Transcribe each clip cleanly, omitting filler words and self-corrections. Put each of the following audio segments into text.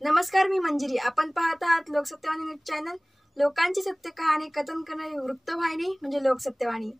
नमस्कार, मी मंजिरी. आपण पाहत आहात लोकसत्यवाणी न्यूज चॅनल. लोकांची सत्य कहाणी कथन करणारी वृत्तवाहिनी म्हणजे लोकसत्यवाणी.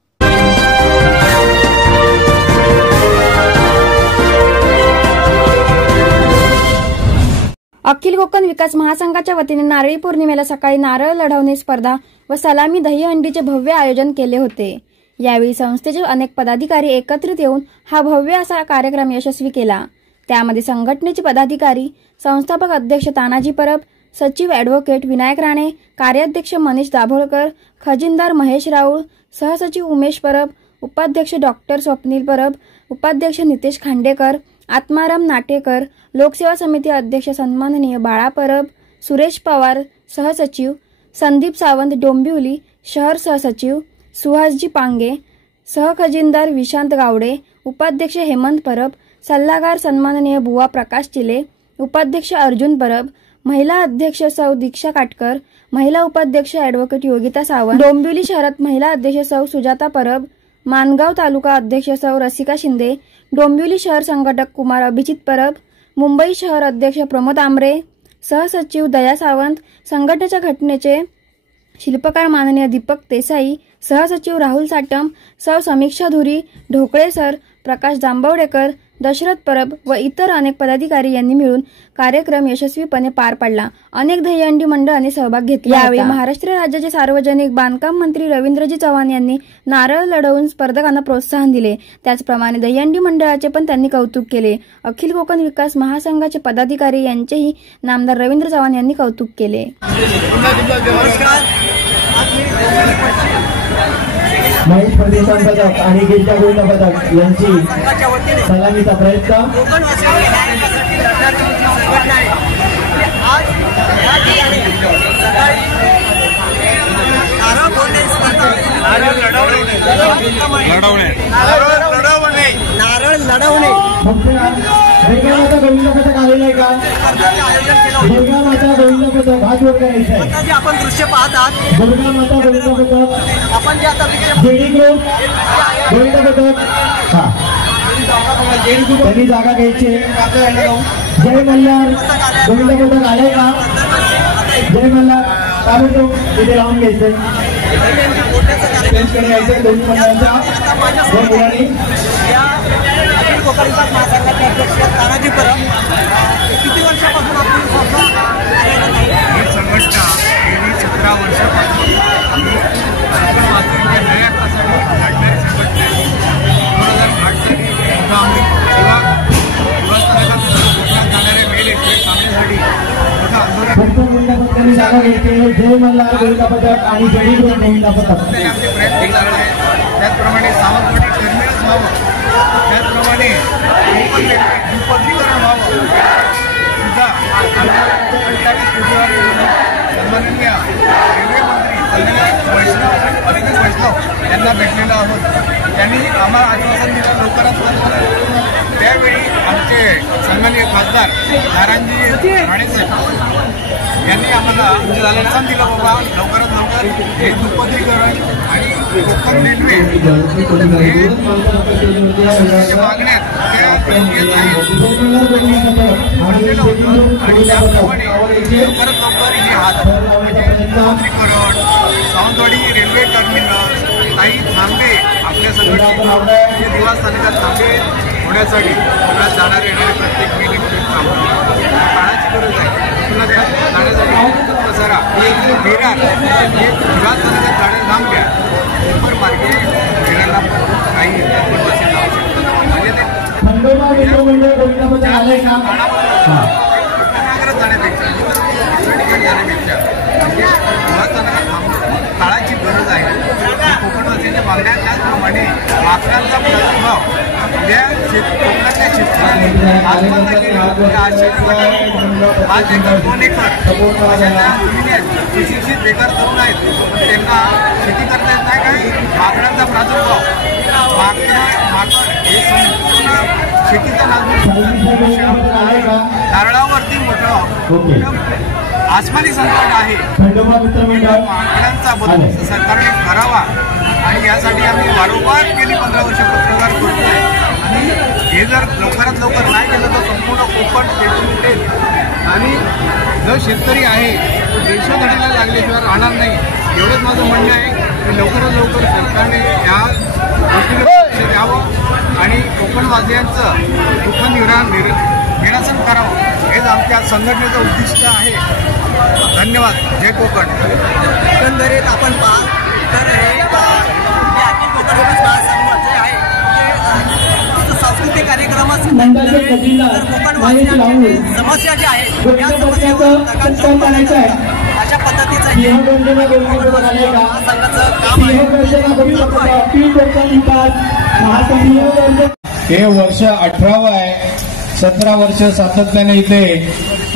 अखिल कोकण विकास महासंघाच्या वतीने नारळी पौर्णिमेला सकाळी नारळ लढवणे स्पर्धा व सलामी दहीहंडीचे भव्य आयोजन केले होते. यावेळी संस्थेचे अनेक पदाधिकारी एकत्रित येऊन हा भव्य असा कार्यक्रम यशस्वी केला. त्यामध्ये संघटनेचे पदाधिकारी, संस्थापक अध्यक्ष तानाजी परब, सचिव ॲडव्होकेट विनायक राणे, कार्याध्यक्ष मनीष दाभोळकर, खजिनदार महेश राऊळ, सहसचिव उमेश परब, उपाध्यक्ष डॉक्टर स्वप्नील परब, उपाध्यक्ष नितेश खांडेकर, आत्माराम नाटेकर, लोकसेवा समिती अध्यक्ष सन्माननीय बाळा परब, सुरेश पवार सहसचिव, संदीप सावंत डोंबिवली शहर सहसचिव, सुहासजी पांगे, सहखजिनदार विशांत गावडे, उपाध्यक्ष हेमंत परब, सल्लागार सन्माननीय बुवा प्रकाश चिले, उपाध्यक्ष अर्जुन परब, महिला अध्यक्ष सौ दीक्षा काटकर, महिला उपाध्यक्ष ॲडव्होकेट योगिता सावंत, डोंबिवली शहरात महिला अध्यक्ष सौ सुजाता परब, मानगाव तालुका अध्यक्ष सौ रसिका शिंदे, डोंबिवली शहर संघटक कुमार अभिजित परब, मुंबई शहर अध्यक्ष प्रमोद आमरे, सहसचिव दया सावंत, संघटनेच्या घटनेचे शिल्पकार माननीय दीपक देसाई, सहसचिव राहुल साटम, सौ समीक्षा धुरी, ढोकळे सर, प्रकाश जांभवडेकर, दशरथ परब व इतर अनेक पदाधिकारी यांनी मिळून कार्यक्रम यशस्वीपणे पार पाडला. अनेक दहीहंडी मंडळांनी सहभाग घेतला. यावेळी महाराष्ट्र राज्याचे सार्वजनिक बांधकाम मंत्री रवींद्रजी चव्हाण यांनी नारळ लढवून स्पर्धकांना प्रोत्साहन दिले. त्याचप्रमाणे दहीहंडी मंडळाचे पण त्यांनी कौतुक केले. अखिल कोकण विकास महासंघाचे पदाधिकारी यांचेही नामदार रवींद्र चव्हाण यांनी कौतुक केले. महेश प्रदेशांत पदक आणि गिरजा गोविंद पदक यांची सलामीचा प्रयत्न. नारळ लढवणे दुर्गामाता गोविंद पदक आलेलं आहे का? दुर्गामाता गोविंद पदक हा जोड करायचा आहे. आपण दृश्य पाहत आहात. दुर्गामाता गोविंद पदक आपण जे आता जेडी ग्रुप गोविंद पदक हा त्यांनी जागा घ्यायची. जय मल्हार गोविंद पदक आलंय का? जय मल्हार काय म्हणतो तिथे लावून घ्यायचंय. त्यांच्याकडे यायचंय दोन्ही मंडळांच्या दोन मुलांनी. कोकण विकास महासंघाचे अध्यक्ष तानाजी परब, किती वर्षापासून आपली संस्था संघटना गेली 17 वर्षापासून आम्ही संघटनेसाठी लढणारी संघटना 2008 साली आम्ही कोकणात जाणारे मेल एक्सप्रेस काढण्यासाठी मोठं आंदोलन जागा घ्यायचे. जय मल्हार गोविंद पदक आणि जेडी ग्रुप गोविंद पदक आमचे प्रयत्न चालू आहेत. त्याचप्रमाणे सावंतवाडी टर्मिनस व्हावं, त्याचप्रमाणे दुपदरीकरण व्हावं सुद्धा 28 फेब्रुवारी सन्माननीय रेल्वे मंत्री परिणय वैष्णव यांना भेटलेलो आहोत. त्यांनी आम्हाला आश्वासन दिलं लवकरात लवकर. त्यावेळी आमचे सन्माननीय खासदार नारायणजी राणेसाहेब यांनी आम्हाला आश्वासन दिलं बाबा लवकरात लवकर हे दुपदरीकरण आणि कोकण रेल्वे मागण्यात येत आहे आणि त्याप्रमाणे लवकरात लवकर हे हात म्हणजे दुपदरीकरण, सावंतवाडी रेल्वे टर्मिनस, काही थांबे आपल्या संघटनेचे निवासस्थानकात थांबे होण्यासाठी कोकणात जाणारे येणारे प्रत्येक मेल एक्सप्रेस काळाची गरज आहे. जाण्यासाठी पसारा विरार हे निवासस्थानकात जाणे लांब घ्या. पेपर मार्गे फिरायला काही प्रवासी लावू शकतात. म्हणजे जाण्यापेक्षा जाण्यापेक्षा म्हणजे निवासस्थानकात थांबणं काळाची गरज आहे. कोकणवासीयांच्या मागण्या त्याचप्रमाणे मागण्यांचा प्रभाव उद्या कोकणातल्या शेतकऱ्यांनी आत्महत्या केली. आज शेतकरी 5 एकर 2 एकर सुशिक्षित बेकार तरुण आहेत, पण त्यांना शेती करता येत नाही. काय मागण्यांचा प्रादुर्भाव हे संपूर्ण शेतीचा नारळावरती मोठं आसमानी संकट आहे. मागण्यांचा बदल सरकारने करावा आणि यासाठी आम्ही वारंवार गेली 15 वर्ष पत्रकार करतोय. आणि हे जर लवकरात लवकर नाही केलं तर संपूर्ण कोकण पेटून उठेल आणि जो शेतकरी आहे तो देशोधडीला लागल्याशिवाय राहणार नाही. एवढंच माझं म्हणणं आहे की लवकरात लवकर सरकारने या गोष्टीला लक्ष द्यावं आणि कोकणवासियांचं दुःख निरसन करावं हेच आमच्या संघटनेचं उद्दिष्ट आहे. धन्यवाद. जय कोकण. एकंदरीत आपण पाहाल तर हे अखिल कोकण विकास महासंघ जे आहे ते सांस्कृतिक कार्यक्रमात कोकणवासियांची समस्या ज्या आहेत या समस्येवर अशा पद्धतीचं महासंघाचं काम आहे. हे वर्ष 18वं आहे. 17 वर्ष सातत्याने इथे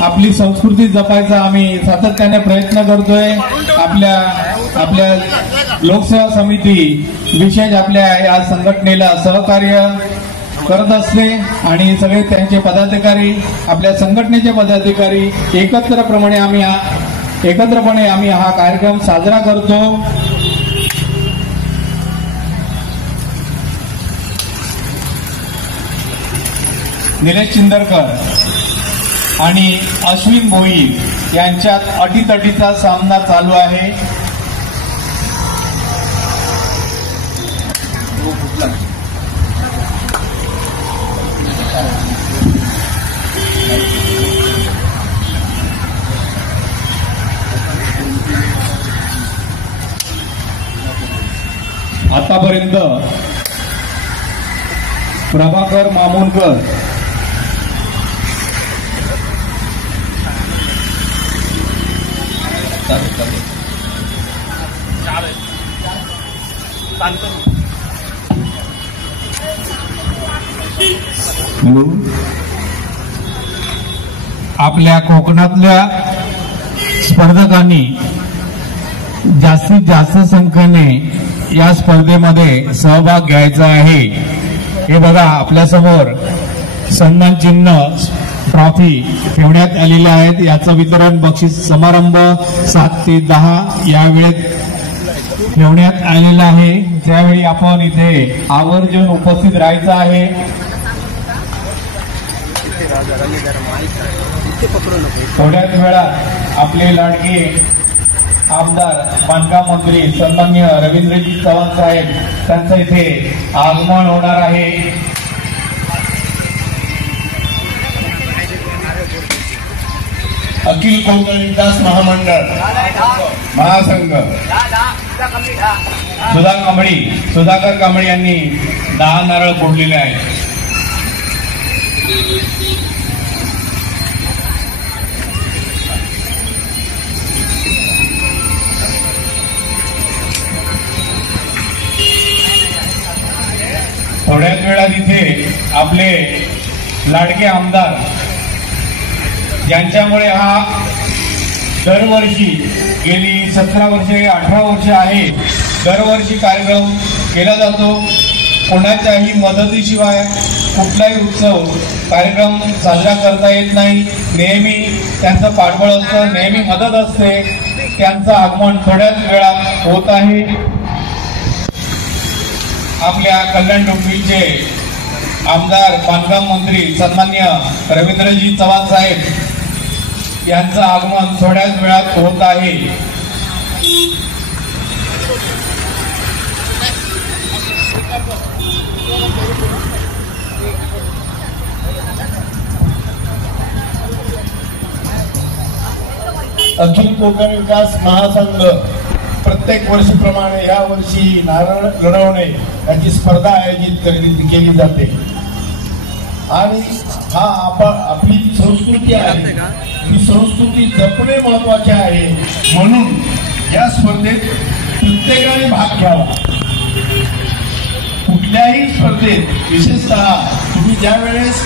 आपली संस्कृती जपायचा आम्ही सातत्याने प्रयत्न करतोय. आपल्या लोकसेवा समिती विशेष आपल्या या संघटनेला सहकार्य करत असते आणि सगळे त्यांचे पदाधिकारी आपल्या संघटनेचे पदाधिकारी एकत्रपणे आम्ही हा कार्यक्रम साजरा करतो. निलेश चिंदरकर आणि अश्विन भोईर यांच्यात अटीतटीचा सामना चालू आहे. आतापर्यंत प्रभाकर मामोनकर आपल्या कोकणातल्या स्पर्धकांनी जास्तीत जास्त संख्येने या स्पर्धेमध्ये सहभाग घ्यायचा आहे. हे बघा आपल्यासमोर सन्मान चिन्ह ट्रॉफी ठेवण्यात आलेल्या आहेत. याचं वितरण बक्षीस समारंभ 7 ते 10 या वेळेत ठेवण्यात आलेला आहे. त्यावेळी आपण इथे आवर्जून उपस्थित राहायचं आहे. थोड्याच वेळात आपले लाडके आमदार बांधकाम मंत्री सन्माननीय रवींद्रजी चव्हाण साहेब त्यांचं इथे आगमन होणार आहे. अखिल कोकण विकास महामंडळ महासंघ सुधाकर कांबळी यांनी 10 नारळ फोडलेले आहेत. थोड्याच वेळात इथे आपले लाडके आमदार ज्यांच्यामुळे हा दरवर्षी गेली 17 वर्षे 18 वर्षे आहे दरवर्षी कार्यक्रम केला जातो. कोणाच्याही मदतीशिवाय कुठलाही उत्सव कार्यक्रम साजरा करता येत नाही. नेहमी त्यांचं पाठबळ असतं, नेहमी मदत असते. त्यांचं आगमन थोड्याच वेळात होत आहे. आपल्या कल्याण डोंबिवलीचे आमदार बांधकाम मंत्री सन्माननीय रवींद्रजी चव्हाण साहेब यांचं आगमन थोड्याच वेळात होत आहे. अखिल कोकण विकास महासंघ प्रत्येक वर्षीप्रमाणे या वर्षी नारळ लढवणे याची स्पर्धा आयोजित केली जाते आणि आपली संस्कृती आहे. ही संस्कृती जपणे महत्वाचे आहे. म्हणून या स्पर्धेत प्रत्येकाने भाग घ्यावा. कुठल्याही स्पर्धेत विशेषतः तुम्ही ज्या वेळेस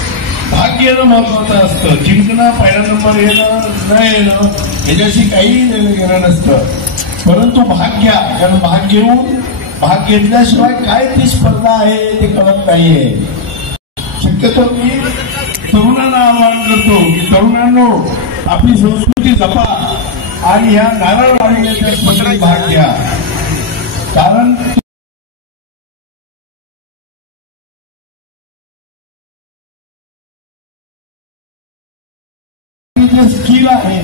भाग घेणं महत्वाचं असतं. जिंकणं, पहिला नंबर येणं न येणं याच्याशी काही देणं घेणं नसतं. परंतु भाग घ्या. कारण भाग घेतल्याशिवाय काय ती स्पर्धा आहे ते कळत नाहीये. शक्यतो मी तरुणांना आवाहन करतो की तरुणांनो आपली संस्कृती जपा आणि ह्या नारळ वाढवण्याच्या स्पर्धेत भाग घ्या. कारण स्किल आहे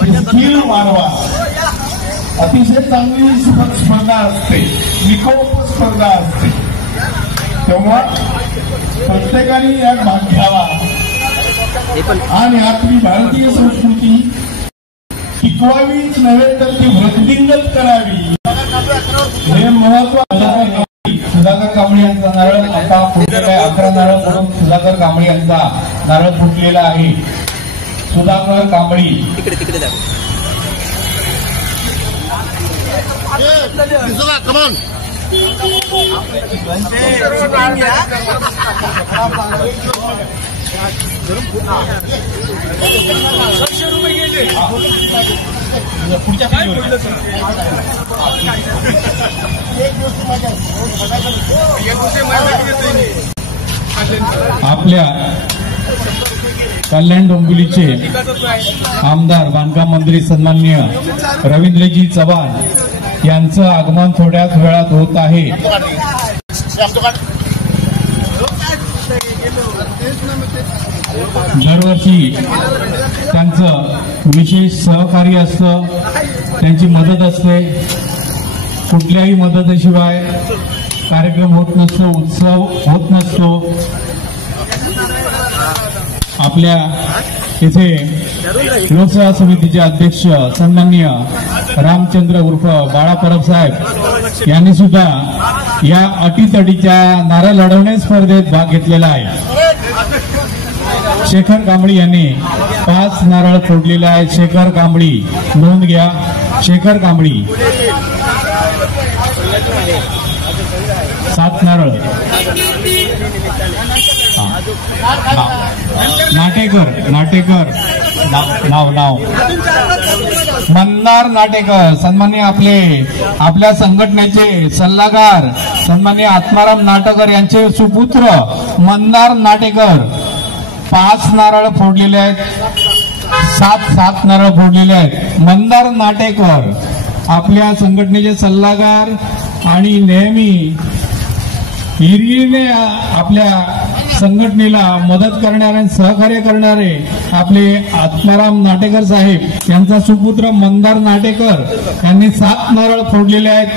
ते स्किल वाढवा. अतिशय चांगली स्पर्धा असते, निकोप स्पर्धा असते, तेव्हा प्रत्येकाने यात भाग घ्यावा आणि आपली भारतीय संस्कृती टिकवावीच नव्हे तर ती वृद्धिंगत करावी हे महत्वाचं. सुधाकर कांबळे यांचा नारळ आता फुटलेला आहे. 11 नारळ म्हणून सुधाकर कांबळे यांचा नारळ फुटलेला आहे. सुधाकर कांबळी आपल्या कल्याण डोंबिवलीचे आमदार बांधकाम मंत्री सन्माननीय रवींद्रजी चव्हाण यांचं आगमन थोड्याच वेळात होत आहे. दरवर्षी त्यांचं विशेष सहकार्य असतं, त्यांची मदत असते. कुठल्याही मदतीशिवाय कार्यक्रम होत नसतो, उत्सव होत नसतो. आपल्या इथे लोकसेवा समितीचे अध्यक्ष सन्माननीय रामचंद्र उर्फ बाळा परब साहेब यांनी सुद्धा या अटीतटीच्या नारळ लढवणे स्पर्धेत भाग घेतलेला आहे. शेखर कांबळी यांनी 5 नारळ फोडलेले आहेत. शेखर कांबळी नोंद घ्या. शेखर कांबळी 7 नारळ. नाटेकर नाव मन्नार नाटेकर सन्माननीय आपल्या संघटनेचे सल्लागार सन्माननीय आत्माराम नाटेकर यांचे सुपुत्र मन्नार नाटेकर 5 नारळ फोडलेले आहेत. 7 नारळ फोडलेले आहेत. मन्नार नाटेकर आपल्या संघटनेचे सल्लागार आणि नेहमी हिरिरीने आपल्या संघटनेला मदत करणारे सहकार्य करणारे आपले आत्माराम नाटेकर साहेब यांचा सुपुत्र मंदार नाटेकर यांनी 7 नारळ फोडलेले आहेत.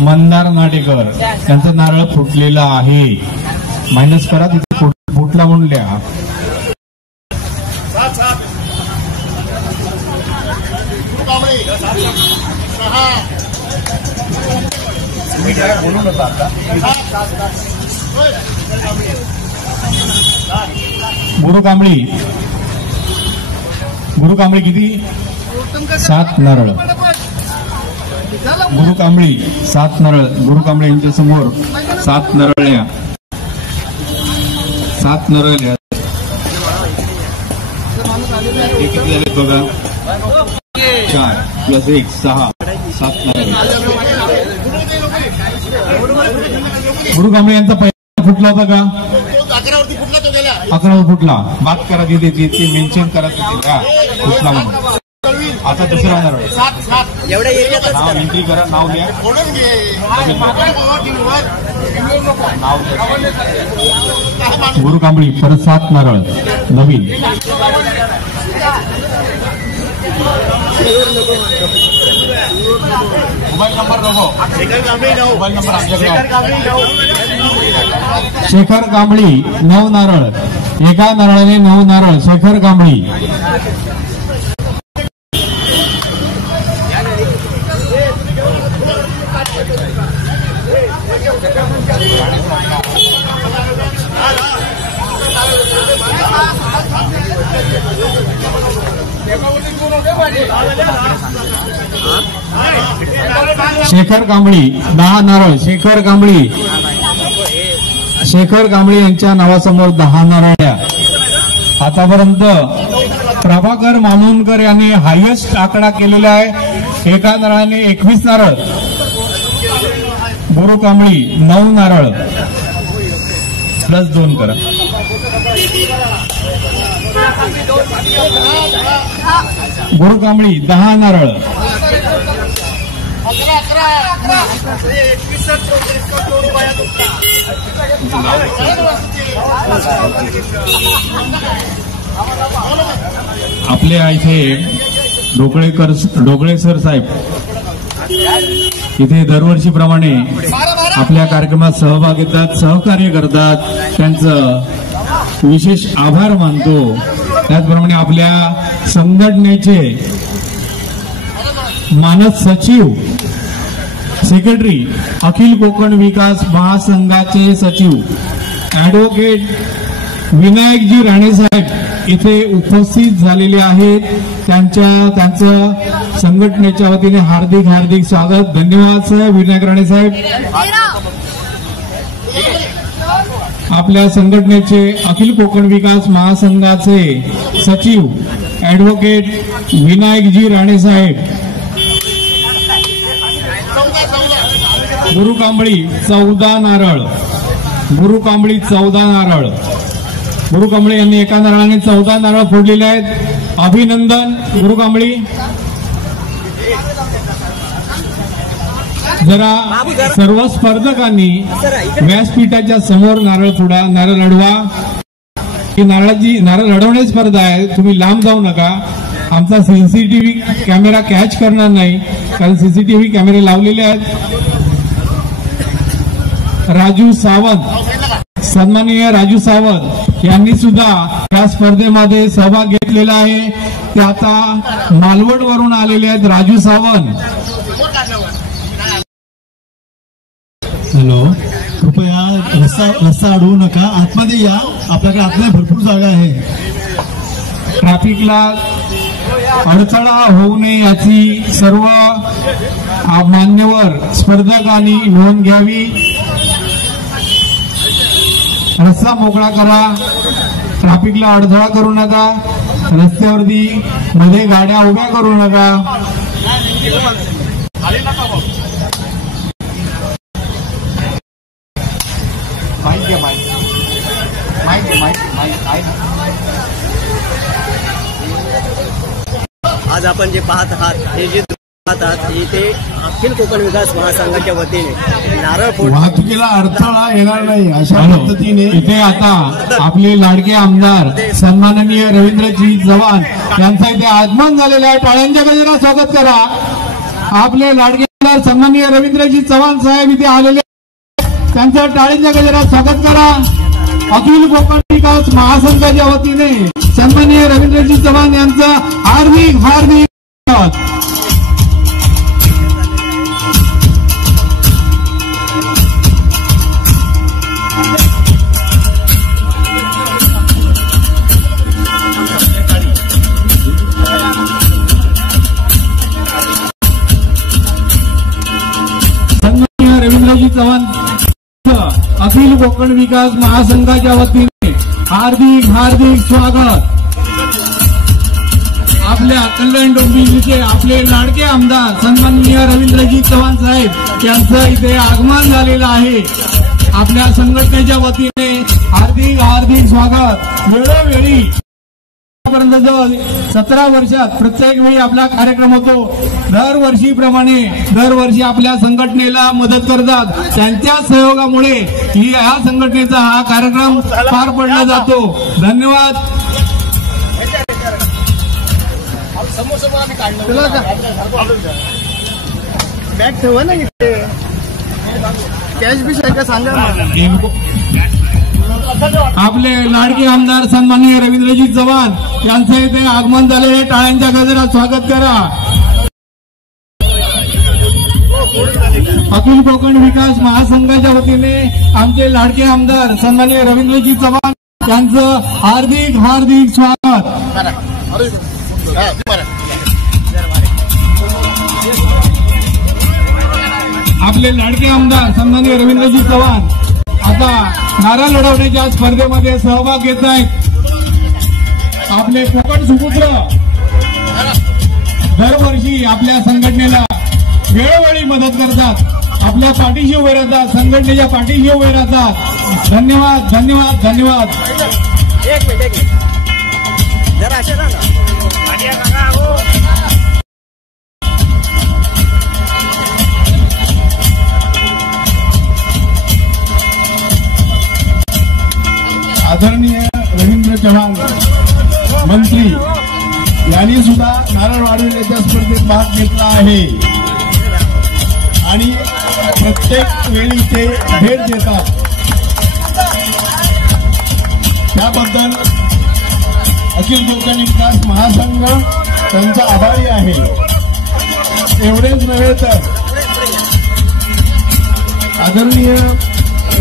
मंदार नाटेकर त्यांचा नारळ फुटलेला आहे. मायनस करा, तिथे फुटला म्हणून लिहा. गुरु कांबळी किती? 7 नारळ. गुरु कांबळी 7 नारळ. गुरु कांबळे यांच्या समोर 7 नारळ लिहा. 7 नारळ लिहा. किती झाले बघा? 4 + 1 6 7 नारळ. गुरु कांबळे यांचा पहिला फुटला होता का? 11वर फुटला. बात करा तिथे ते मेन्शन करा फुटला म्हणून. आता दुसरा नारळ. नाव एंट्री करा. नाव द्या. गुरु कांबळी परत 7 नारळ नवीन. मोबाईल नंबर नको. मोबाईल नंबर आमच्याकडे. शेखर कांबळी 9 नारळ. एका नारळाने 9 नारळ. शेखर कांबळी. शेखर कांबळी 10 नारळ. शेखर कांबळी. शेखर कांबळी यांच्या नावासमोर 10 नारळ्या. आतापर्यंत प्रभाकर मामुनकर यांनी हायेस्ट आकडा केलेला आहे. एका नारळाने 21 नारळ. गुरु कांबळी 9 नारळ +2 करा. गुरु कांबळी 10 नारळ. आपल्या इथे ढोकळे सर साहेब इथे दरवर्षीप्रमाणे आपल्या कार्यक्रमात सहभाग घेतात, सहकार्य करतात, त्यांचं विशेष आभार मानतो. त्याचप्रमाणे आपल्या संघटनेचे मानस सचिव, सेक्रेटरी, अखिल कोकण विकास महासंघाचे सचिव ॲडव्होकेट विनायकजी राणे साहेब इथे उपस्थित झालेले आहेत. त्यांचं संघटनेच्या वतीने हार्दिक हार्दिक स्वागत. धन्यवाद साहेब. विनायक राणे साहेब आपल्या संघटनेचे अखिल कोकण विकास महासंघाचे सचिव ॲडव्होकेट विनायकजी राणे साहेब. गुरु कांबळी 14 नारळ. गुरु कांबळी 14 नारळ. गुरु कांबळी यांनी एका नारळाने 14 नारळ फोडलेले आहेत. अभिनंदन गुरु कांबळी. जरा सर्व स्पर्धकांनी व्यासपीठाच्या समोर नारळ लढवा. ही नारळ लढवणे स्पर्धा आहे. तुम्ही लांब जाऊ नका. आमचा सीसीटीव्ही कॅमेरा कॅच करणार नाही, कारण सीसीटीव्ही कॅमेरे लावलेले आहेत. राजू सावंत, सन्माननीय राजू सावंत यांनी सुद्धा या स्पर्धेमध्ये सहभाग घेतलेला आहे. ते आता मालवण वरून आलेले आहेत. राजू सावंत. हॅलो, कृपया रस्ता अडवू नका, आतमध्ये या. आपल्याकडे आतमध्ये भरपूर जागा आहे. ट्रॅफिकला अडथळा होऊ नये याची सर्व मान्यवर स्पर्धकांनी नोंद घ्यावी. रस्ता मोकळा करा. ट्रॅफिकला अडथळा करू नका. रस्त्यावरती मध्ये गाड्या उभ्या करू नका. आज आपण जे पाहत आहात हे जे पाहत आहात इथे अखिल कोकण विकास महासंघाच्या वतीने नारळ फोड वाहतुकीला अडथळा येणार नाही अशा पद्धतीने इथे आता आपले लाडके आमदार सन्माननीय रवींद्रजी चव्हाण यांचं इथे आगमन झालेलं आहे. टाळ्यांच्या गजरात स्वागत करा. आपले लाडके आमदार सन्माननीय रवींद्रजी चव्हाण साहेब इथे आलेले, त्यांचं टाळ्यांच्या गजरात स्वागत करा. अखिल कोकण विकास महासंघाच्या वतीने सन्माननीय रवींद्रजी चव्हाण यांचं हार्दिक हार्दिक स्वागत. सन्माननीय रवींद्रजी चव्हाण अखिल कोकण विकास महासंघाच्या वतीने हार्दिक हार्दिक स्वागत. आपल्या कल्याण डोंबिवलीचे आपले लाडके आमदार सन्माननीय रवींद्रजी चव्हाण साहेब यांचं इथे आगमन झालेलं आहे. आपल्या संघटनेच्या वतीने हार्दिक हार्दिक स्वागत. वेळोवेळी 17 वर्षात प्रत्येक वेळी आपला कार्यक्रम होतो. दरवर्षी आपल्या संघटनेला मदत करतात. त्यांच्या सहयोगामुळे या संघटनेचा हा कार्यक्रम पार पडला जातो. धन्यवाद. बॅग ठेवा ना इथे. कॅश बी का सांगा. आपले लाडके आमदार सन्माननीय रवींद्रजी चव्हाण यांचं इथे आगमन झालेले, टाळ्यांच्या गजरात स्वागत करा. अखिल कोकण विकास महासंघाच्या वतीने आमचे लाडके आमदार सन्माननीय रवींद्रजी चव्हाण यांचं हार्दिक हार्दिक स्वागत. आपले लाडके आमदार सन्माननीय रवींद्रजी चव्हाण आता नारळ लढवण्याच्या स्पर्धेमध्ये सहभाग घेत आहेत. आपले कोकण सुपुत्र दरवर्षी आपल्या संघटनेला वेळोवेळी मदत करतात. आपल्या पाठीशी उभे राहतात, संघटनेच्या पाठीशी उभे राहतात. धन्यवाद धन्यवाद धन्यवाद. एक मिनिट जरा असे ना आदरणीय रवींद्र चव्हाण मंत्री यांनी सुद्धा नारळ वाढविण्याच्या स्पर्धेत भाग घेतला आहे आणि प्रत्येक वेळी ते भेट देतात. त्याबद्दल अखिल कोकण विकास महासंघ त्यांचा आभारी आहे. एवढेच नव्हे तर आदरणीय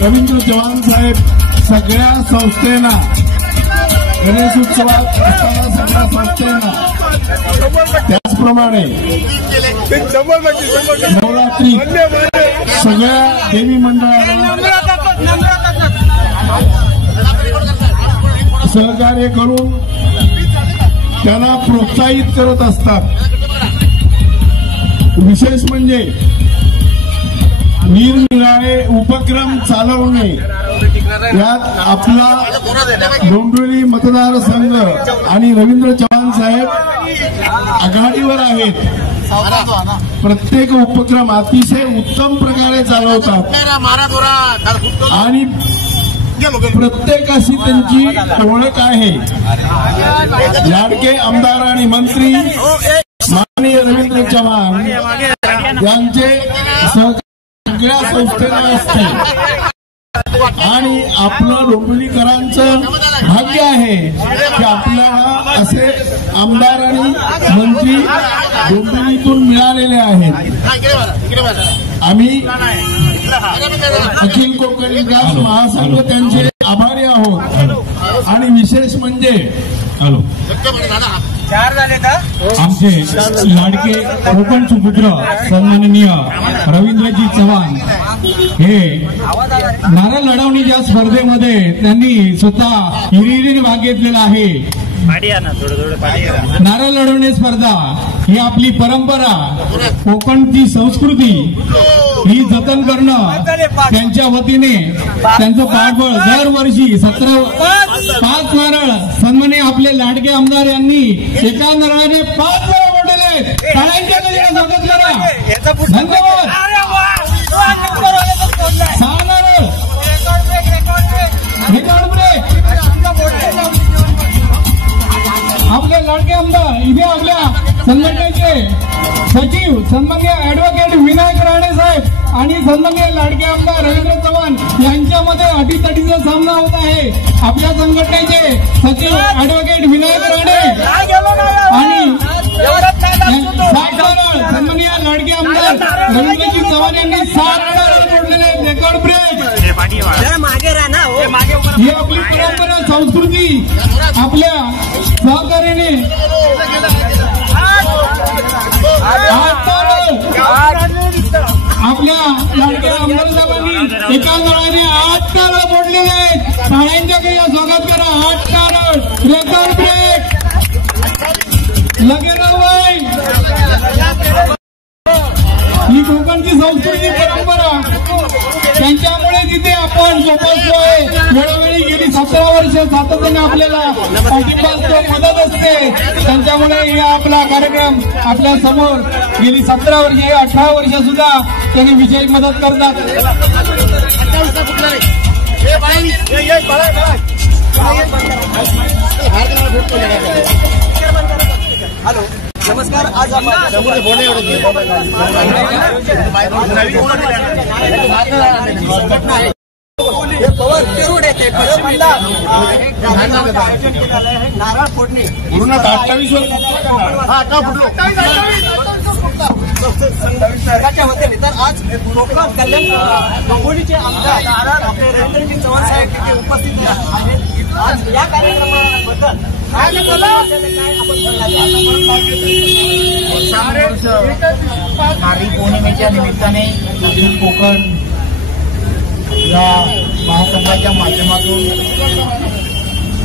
रवींद्र चव्हाण साहेब सगळ्या संस्थेना गणेशोत्सवात असताना सगळ्या संस्थेना त्याचप्रमाणे नवरात्री सगळ्या देवी मंडळांना सहकार्य करून त्यांना प्रोत्साहित करत असतात. विशेष म्हणजे निरनिराळे उपक्रम चालवणे यात आपला डोंबिवली मतदारसंघ आणि रवींद्र चव्हाण साहेब आघाडीवर आहेत. प्रत्येक उपक्रम अतिशय उत्तम प्रकारे चालवतात आणि प्रत्येकाशी त्यांची ओळख आहे. लाडके आमदार आणि मंत्री माननीय रवींद्र चव्हाण यांचे सगळ्या संस्थेला असते आणि आपलं डोंबिवलीकरांचं भाग्य आहे की आपल्याला असे आमदार आणि मंत्री डोंबिवलीतून मिळालेले आहेत. आम्ही अखिल कोकण विकास महासंघ त्यांचे आभारी आहोत. आणि विशेष म्हणजे आमचे लाडके कोकण सुपुत्र सन्माननीय रवींद्रजी चव्हाण हे नारळ लढवणीच्या स्पर्धेमध्ये त्यांनी स्वतः हिरिरीने भाग घेतलेला आहे. नारळ लढवणे स्पर्धा ही आपली परंपरा, कोकणची संस्कृती ही जतन करणं त्यांच्या वतीने त्यांचं पाठबळ दरवर्षी 5 नारळ सन्माननीय आपले लाडके आमदार यांनी एका नारळाने 5 नारळ मोडलेले. टाळ्यांच्या गजरात स्वागत करा. धन्यवाद. 6 नारळ रेकॉर्ड ब्रेक. आपले लाडके आमदार इथे आपल्या संघटनेचे सचिव सन्माननीय ऍडव्होकेट विनायक राणे साहेब आणि सन्माननीय लाडके आमदार रवींद्र चव्हाण यांच्यामध्ये अटीतटीचा सामना होत आहे. आपल्या संघटनेचे सचिव ऍडव्होकेट विनायक राणे आणि सन्माननीय लाडके आमदार रवींद्रजी चव्हाण यांनी 7 नारळ मोडलेले. Record break. ही आपली परंपरा संस्कृती आपल्या सहकार्याने 8 आपल्या लाडक्या आमदार साहेबांनी एका नारळाने 8 नारळ मोडलेले आहेत. टाळ्यांच्या काही स्वागत करा. 8 नारळ. Record break. लगे रावाई. ही कोकणची संस्कृती परंपरा त्यांच्यामुळे तिथे आपण जोपासतोय. वेळोवेळी गेली 17 वर्ष सातत्याने आपल्याला पाठिंबा असतो, मदत असते. त्यांच्यामुळे हे आपला कार्यक्रम आपल्या समोर गेली 17 वर्ष 18 वर्ष सुद्धा त्यांनी विजयी मदत करतात. हॅलो नमस्कार. आज नारळ फोडणी पूर्ण 28 संघाच्या वतीने तर आज कोकण कल्याण डोंबिवलीचे आमदार आपले रवींद्रजी चव्हाण साहेब तिथे उपस्थित आहेत. आज या कार्यक्रमाबद्दल नारळी पौर्णिमेच्या निमित्ताने अखिल कोकण या महासंघाच्या माध्यमातून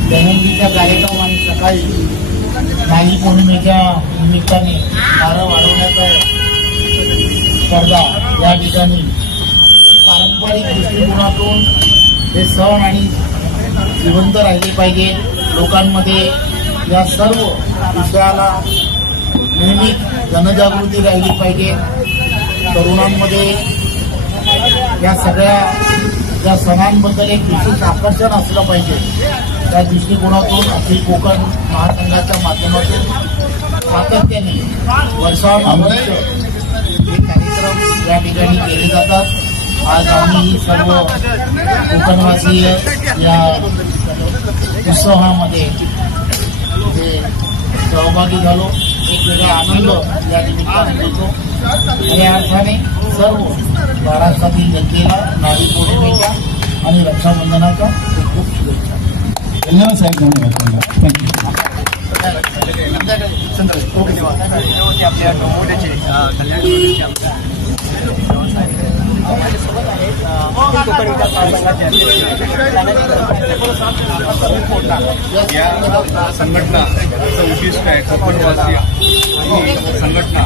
दैनंदिनच्या कार्यक्रम आणि सकाळी नारळी पौर्णिमेच्या निमित्ताने नारळ वाढवण्याचा स्पर्धा या ठिकाणी दृष्टिकोनातून हे सण आणि जिवंत राहिले पाहिजे. लोकांमध्ये या सर्व विषयाला नेहमी जनजागृती राहिली पाहिजे. तरुणांमध्ये या सगळ्या या सणांबद्दल एक विशेष आकर्षण असलं पाहिजे. त्या दृष्टिकोनातून अखिल कोकण महासंघाच्या माध्यमातून सातत्याने वर्षानुवर्ष हे कार्यक्रम या ठिकाणी केले जातात. आज आम्ही सर्व कोकणवासीय या उत्सवामध्ये सहभागी झालो. एक वेगळा आनंद या निमित्ताने घेतो. या अर्थाने सर्व महाराष्ट्रातील जनतेला नारळी पौर्णिमेच्या आणि रक्षाबंधनाच्या खूप खूप शुभेच्छा. धन्यवाद साहेब, धन्यवाद. थँक्यू. आपल्या डोंबोलीचे कोकण विकास महासंघाचे या संघटनाचं उद्दिष्ट आहे कोकणवासी संघटना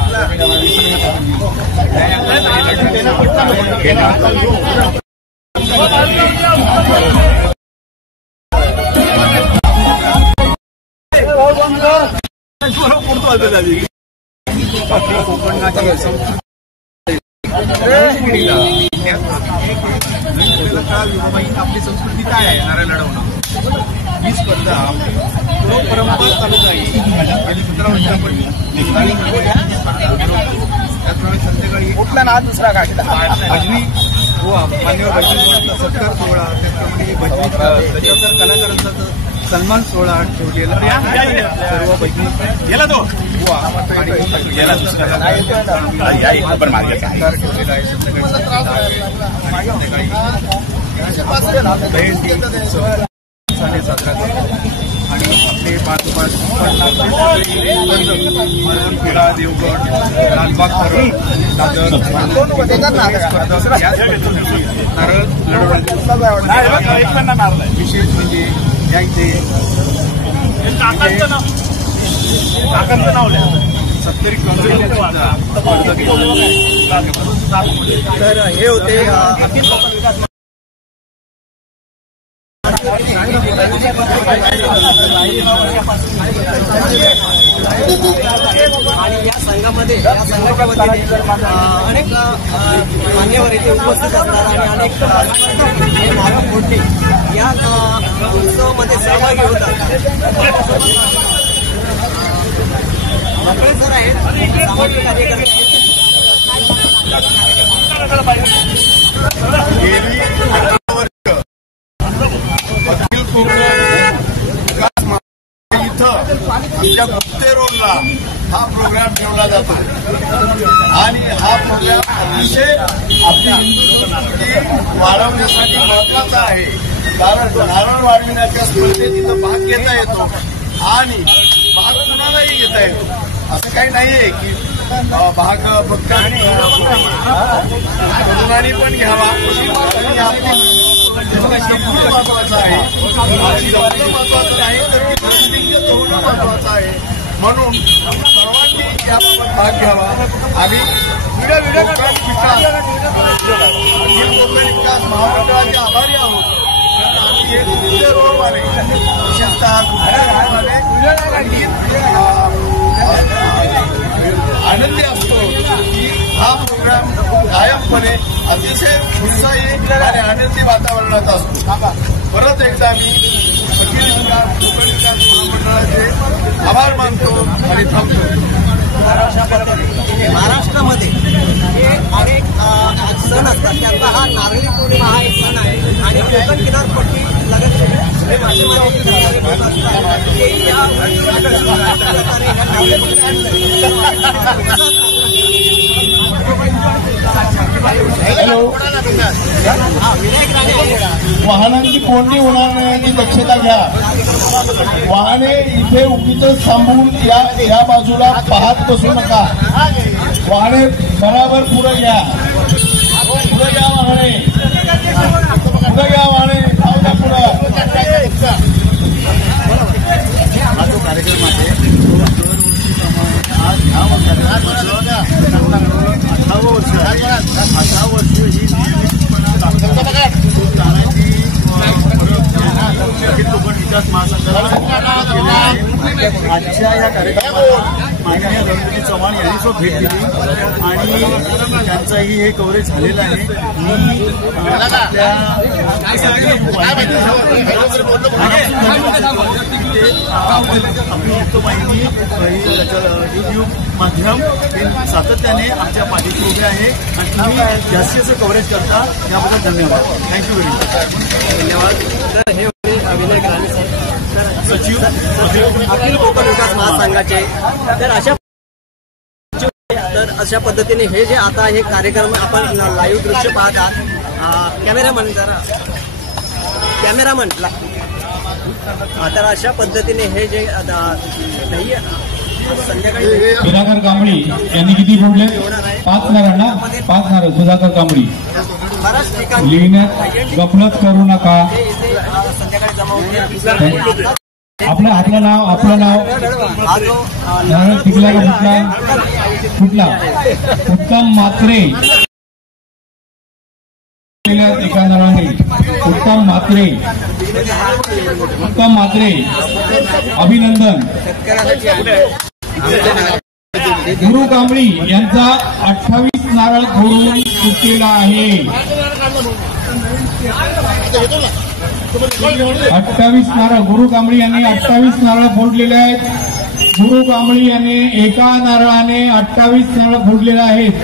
आपली संस्कृती काय आहे नारळ लढवणं ही स्पर्धा परंपरा चालू आहे. गेली 17 वर्षापूर्वी त्याचप्रमाणे संध्याकाळी कुठला ना दुसरा काय भजनी मान्यवर भजनी सत्कार सोहळा, त्याचप्रमाणे भजनी त्याच्यावर कलाकारांचा सन्मान सोहळा ठेवलेला सर्व भजनी गेला तो गेला ठेवलेला आहे. संध्याकाळी साजरा आणि आपले पाच खेडा, देवगड, लालबाग धरण, दादर नारळ विशेष म्हणजे या इथे सत्तरी तर हे होते अखिल कोकण विकास आणि या संघामध्ये या संघाच्या वतीने अनेक मान्यवर इथे उपस्थित असणार आणि अनेक नारळ फोडणी या उत्सवामध्ये सहभागी होतात. आपले सर आहेत सामाजिक कार्यकर्ते. आमच्या गुप्ते रोडला हा प्रोग्राम ठेवला जातो आणि हा प्रोग्राम अतिशय आपली हिंदू संस्कृती वाढवण्यासाठी महत्वाचा आहे. कारण नारळ वाढविण्याच्या स्पर्धेत तिथं भाग घेता येतो आणि भाग कुणालाही घेता येतो. असं काही नाहीये की भाग फक्त तरुणांनी पण घ्यावा. महत्वाचं आहे, महत्वाचं आहे तर महत्वाचं आहे. म्हणून सर्वांनी याबाबत भाग घ्यावा आणि कोकण विकास महामंडळाचे आभारी आहोत. आम्ही हे गुप्ते रोडवाले विशेषतः आनंदी असतो की हा प्रोग्राम कायमपणे अतिशय उत्साही आणि आनंदी वातावरणात असतो. परत एकदा मी अखिल कोकण विकास महामंडळाचे आभार मानतो आणि थांबतो. महाराष्ट्रामध्ये अनेक सण असतात, त्यातला हा नारळी पौर्णिमा हा एक सण आहे आणि कोकण किनारपट्टी लगत जे मासेमारी होत असतात ते या हॅलो, वाहनांची कोंडी होणार नाही याची दक्षता घ्या. वाहने इथे उगीच थांबवून या बाजूला पाहत बसू नका. वाहने बराबर पुढे घ्या. पुढे घ्या वाहने, पुढे घ्या वाहने, धावता पुढं. हा जो कार्यक्रम आहे आज 18 वर्ष ही आजच्या या कार्यक्रमात माननीय गणपती चव्हाण यांनी जो भेट दिली आणि त्यांचंही हे कव्हरेज झालेलं आहे. मी यूट्यूब माध्यम हे सातत्याने आमच्या पाठीशी उभे आहे आणि तुम्ही जास्तीत जास्त कव्हरेज करता याबद्दल धन्यवाद. Thank you very much. धन्यवाद. तर हे होते विनय ग्रामे सचिव अखिल कोकण विकास महासंघाचे. तर अशा पद्धतीने हे जे आता हे कार्यक्रम आपण लाईव्ह दृश्य पाहत आहात. कॅमेरामन तर अशा पद्धतीने हे जे संध्याकाळी सुधाकर कांबळी यांनी किती फोडले? 5 नारळ ना? 5 नारळ. सुधाकर कांबळी. बऱ्याच ठिकाणी लिहिण्यात गफलत करू नका. संध्याकाळी जमा होते. आपलं नाव हा जो नारळ टिकला का फुटला? उत्तम मात्रे एका नारळाने. उत्तम मात्रे अभिनंदन. गुरु कांबळी यांचा 28 नारळ फोडून फुटलेला आहे. 28 नारळ गुरु कांबळी यांनी 28 नारळ फोडलेले आहेत. गुरु कांबळी यांनी एका नारळाने 28 नारळ फोडलेले आहेत.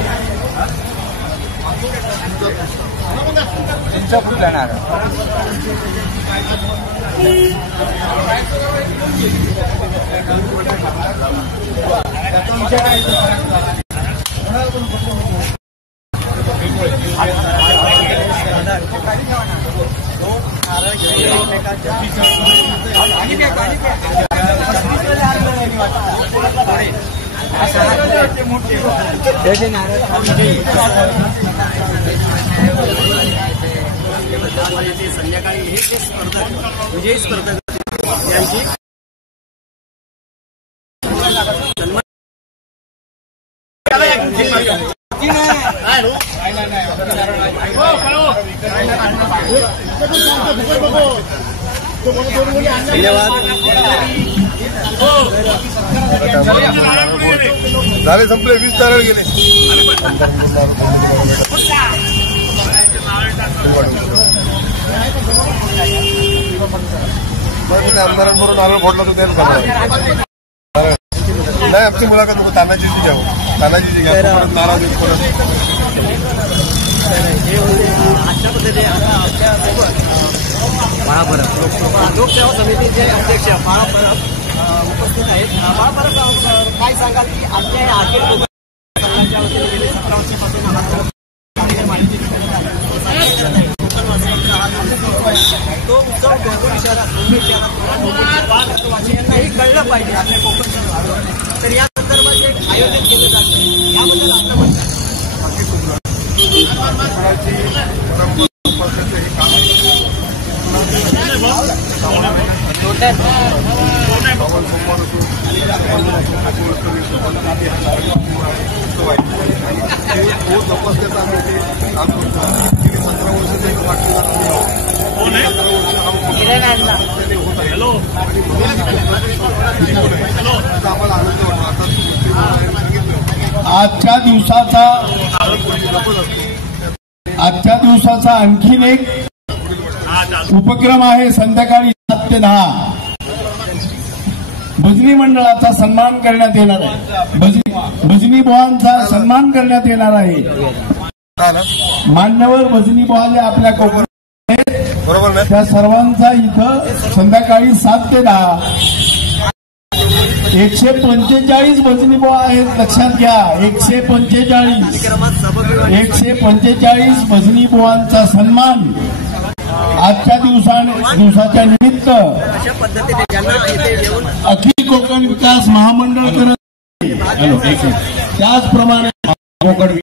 संध्याकाळी हे जे स्पर्धक विजयी स्पर्धक यांची झाले संपले 20 नारळ गेले. आमदारांबरोबर नारळ फोडला तो त्याला नाही. आमची मुलाखत नको. तानाजीची घ्यावं. तानाजीची घ्या. नारळ अशा पद्धतीने आपल्या लोकसेवा समितीचे अध्यक्ष बाळापरब उपस्थित आहेत. बाळापरब काय सांगाल की आजच्या अखिल कोकण संघाच्या वतीने गेले 17 वर्षापासून तो उत्सव डोंबिवली शहरात वासियांनाही कळलं पाहिजे आपल्या कोकण संघात. तर या संदर्भात जे आयोजन केलं जातं याबद्दल आपलं म्हणणं आजच्या दिवसाचा आणखीन एक उपक्रम आहे. संध्याकाळी 7 ते 10 भजनी मंडळाचा सन्मान करण्यात येणार आहे. भजनी बुवांचा सन्मान करण्यात येणार आहे. मान्यवर भजनी बुवा जे आपल्या कोकणात बरोबर त्या सर्वांचा इथं संध्याकाळी 7 ते 10 145 भजनी बुवा आहेत. लक्षात घ्या. 145 भजनी बुवांचा सन्मान आजच्या दिवसाच्या निमित्त अशा पद्धतीने ज्यांना येथे येऊन अखिल कोकण विकास महामंडळ करत. त्याचप्रमाणे कोकण